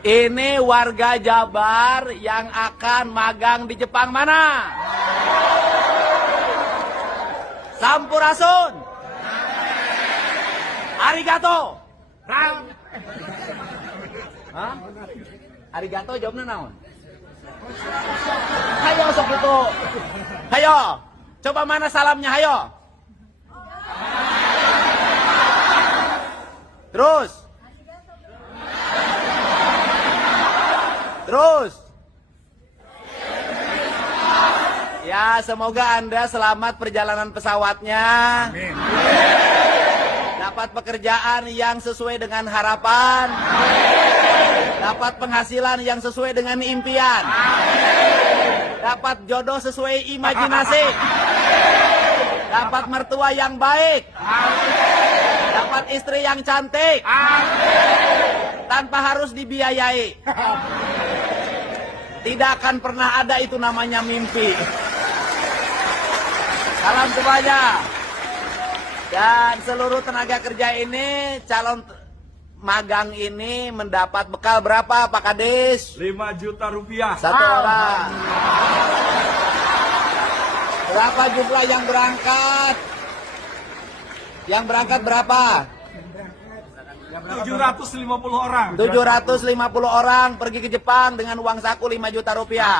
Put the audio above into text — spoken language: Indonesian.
Ini warga Jabar yang akan magang di Jepang mana? Sampurasun. Arigato. Hah? Arigato jawabnya naon? Hayo sok itu. Hayo. Coba mana salamnya, hayo. Terus. Terus. Ya, semoga Anda selamat perjalanan pesawatnya. Amin. Dapat pekerjaan yang sesuai dengan harapan. Dapat penghasilan yang sesuai dengan impian. Dapat jodoh sesuai imajinasi. Dapat mertua yang baik. Dapat istri yang cantik. Tanpa harus dibiayai. Tidak akan pernah ada itu namanya mimpi. Salam semuanya. Dan seluruh tenaga kerja ini, calon magang ini mendapat bekal berapa Pak Kades? 5 juta rupiah. Satu orang. Berapa jumlah yang berangkat? Yang berangkat berapa? 750 orang. 750 orang pergi ke Jepang dengan uang saku 5 juta rupiah.